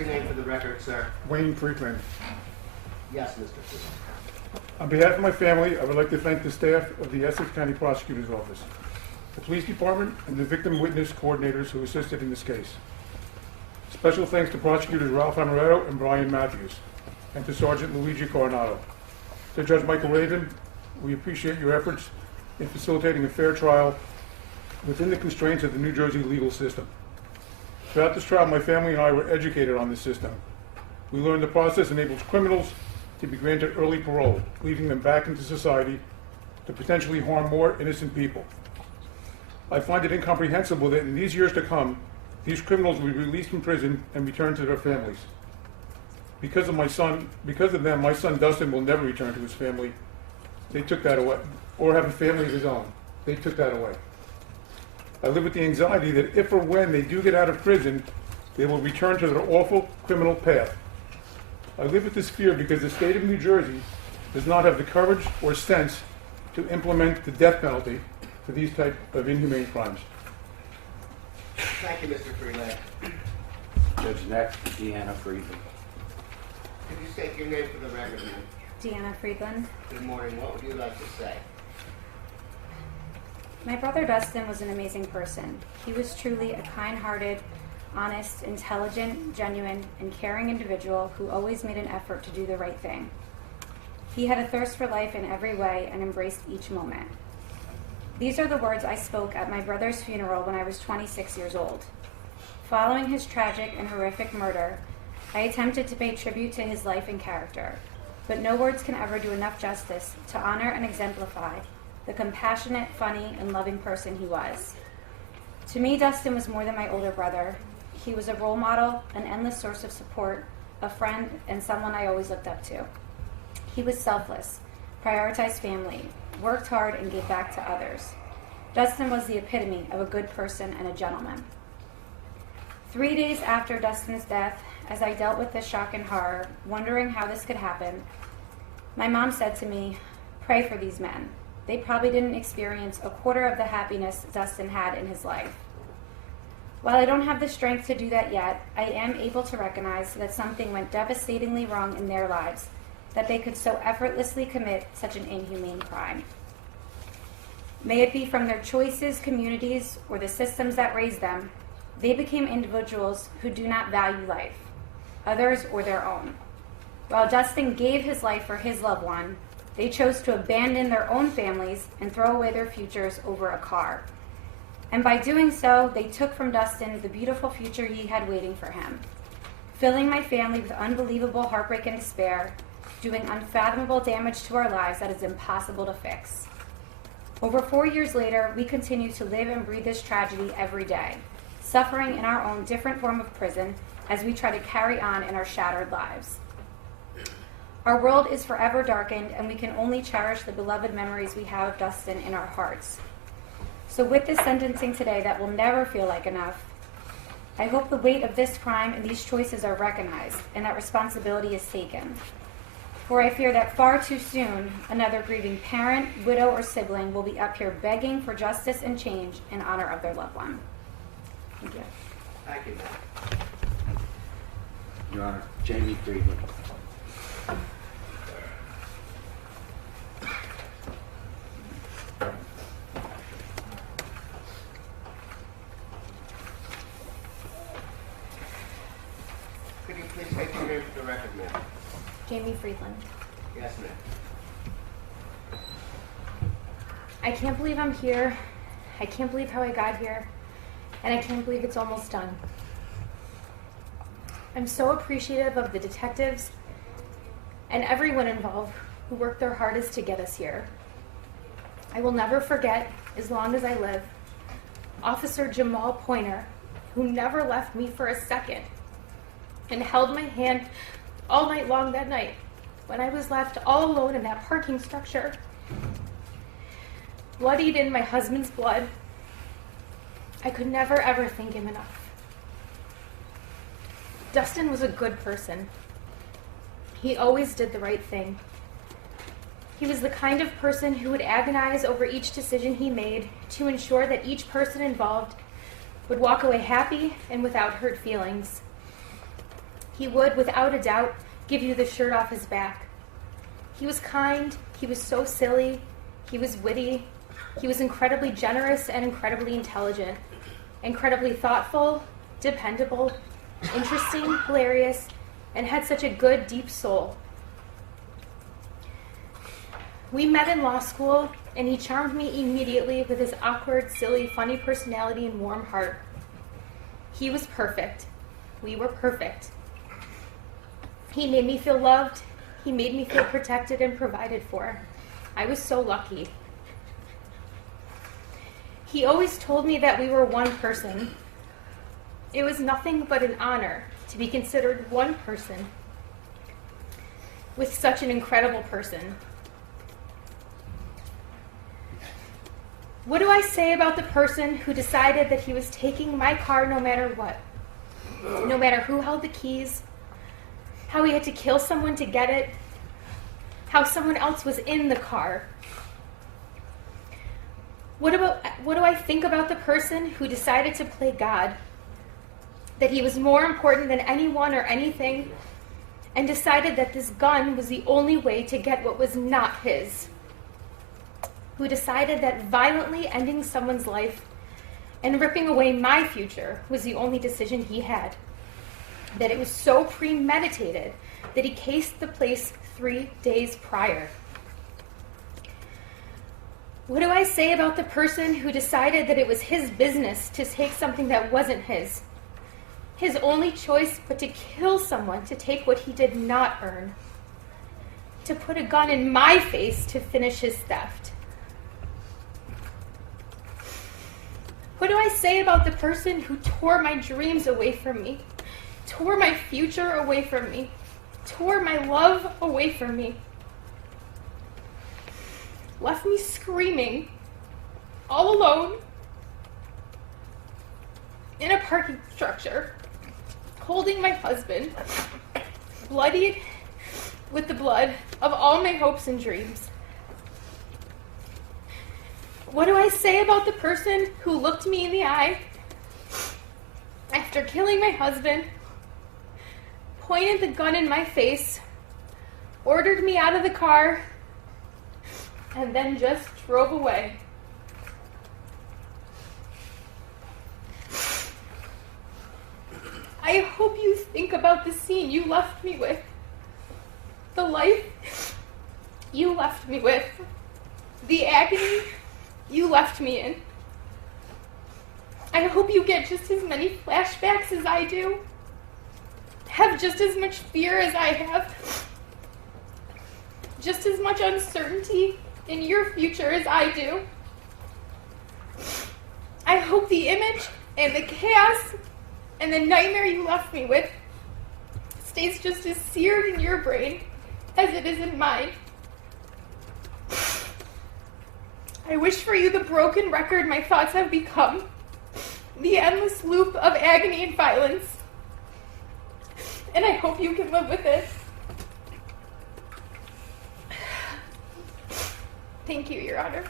your name for the record, sir? Wayne Friedland. Yes, Mr. Freeland. On behalf of my family, I would like to thank the staff of the Essex County Prosecutor's Office, the Police Department, and the victim witness coordinators who assisted in this case. Special thanks to Prosecutors Ralph Amaretto and Brian Matthews, and to Sergeant Luigi Coronado. To Judge Michael Raven, we appreciate your efforts in facilitating a fair trial within the constraints of the New Jersey legal system. Throughout this trial, my family and I were educated on this system. We learned the process enables criminals to be granted early parole, leaving them back into society to potentially harm more innocent people. I find it incomprehensible that in these years to come, these criminals will be released from prison and return to their families. Because of them, my son Dustin will never return to his family. They took that away, or have a family of his own. They took that away. I live with the anxiety that if or when they do get out of prison, they will return to their awful criminal path. I live with this fear because the state of New Jersey does not have the courage or sense to implement the death penalty for these type of inhumane crimes. Thank you, Mr. Freeland. Judge next, Deanna Friedland. Could you state your name for the record, ma'am? Deanna Friedland. Good morning. What would you like to say? My brother Dustin was an amazing person. He was truly a kind-hearted, honest, intelligent, genuine, and caring individual who always made an effort to do the right thing. He had a thirst for life in every way and embraced each moment. These are the words I spoke at my brother's funeral when I was 26 years old. Following his tragic and horrific murder, I attempted to pay tribute to his life and character, but no words can ever do enough justice to honor and exemplify the compassionate, funny, and loving person he was. To me, Dustin was more than my older brother. He was a role model, an endless source of support, a friend, and someone I always looked up to. He was selfless, prioritized family, worked hard, and gave back to others. Dustin was the epitome of a good person and a gentleman. 3 days after Dustin's death, as I dealt with the shock and horror, wondering how this could happen, my mom said to me, "Pray for these men. They probably didn't experience a quarter of the happiness Dustin had in his life." While I don't have the strength to do that yet, I am able to recognize that something went devastatingly wrong in their lives, that they could so effortlessly commit such an inhumane crime. May it be from their choices, communities, or the systems that raised them, they became individuals who do not value life, others or their own. While Dustin gave his life for his loved one, they chose to abandon their own families and throw away their futures over a car. And by doing so, they took from Dustin the beautiful future he had waiting for him, filling my family with unbelievable heartbreak and despair, doing unfathomable damage to our lives that is impossible to fix. Over 4 years later, we continue to live and breathe this tragedy every day, suffering in our own different form of prison as we try to carry on in our shattered lives. Our world is forever darkened, and we can only cherish the beloved memories we have of Dustin in our hearts. So with this sentencing today that will never feel like enough, I hope the weight of this crime and these choices are recognized and that responsibility is taken. For I fear that far too soon, another grieving parent, widow, or sibling will be up here begging for justice and change in honor of their loved one. Thank you. Thank you, ma'am. Your Honor, Jamie Friedland. Could you please state your name for the record, ma'am? Jamie Friedland. Yes, ma'am. I can't believe I'm here. I can't believe how I got here. And I can't believe it's almost done. I'm so appreciative of the detectives and everyone involved who worked their hardest to get us here. I will never forget, as long as I live, Officer Jamal Pointer, who never left me for a second and held my hand all night long that night when I was left all alone in that parking structure, bloodied in my husband's blood. I could never ever thank him enough. Dustin was a good person. He always did the right thing. He was the kind of person who would agonize over each decision he made to ensure that each person involved would walk away happy and without hurt feelings. He would, without a doubt, give you the shirt off his back. He was kind, he was so silly, he was witty, he was incredibly generous and incredibly intelligent, incredibly thoughtful, dependable, interesting, hilarious, and had such a good, deep soul. We met in law school, and he charmed me immediately with his awkward, silly, funny personality and warm heart. He was perfect. We were perfect. He made me feel loved. He made me feel protected and provided for. I was so lucky. He always told me that we were one person. It was nothing but an honor to be considered one person with such an incredible person. What do I say about the person who decided that he was taking my car no matter what? No matter who held the keys, how he had to kill someone to get it, how someone else was in the car. What do I think about the person who decided to play God? That he was more important than anyone or anything, and decided that this gun was the only way to get what was not his? Who decided that violently ending someone's life and ripping away my future was the only decision he had? That it was so premeditated that he cased the place 3 days prior? What do I say about the person who decided that it was his business to take something that wasn't his? His only choice but to kill someone to take what he did not earn? To put a gun in my face to finish his theft? What do I say about the person who tore my dreams away from me, tore my future away from me, tore my love away from me, left me screaming, all alone, in a parking structure, holding my husband, bloodied with the blood of all my hopes and dreams? What do I say about the person who looked me in the eye after killing my husband, pointed the gun in my face, ordered me out of the car, and then just drove away? I hope you think about the scene you left me with, the life you left me with, the agony you left me in. I hope you get just as many flashbacks as I do, have just as much fear as I have, just as much uncertainty in your future as I do. I hope the image and the chaos and the nightmare you left me with stays just as seared in your brain as it is in mine. I wish for you the broken record my thoughts have become, the endless loop of agony and violence, and I hope you can live with it. Thank you, Your Honor.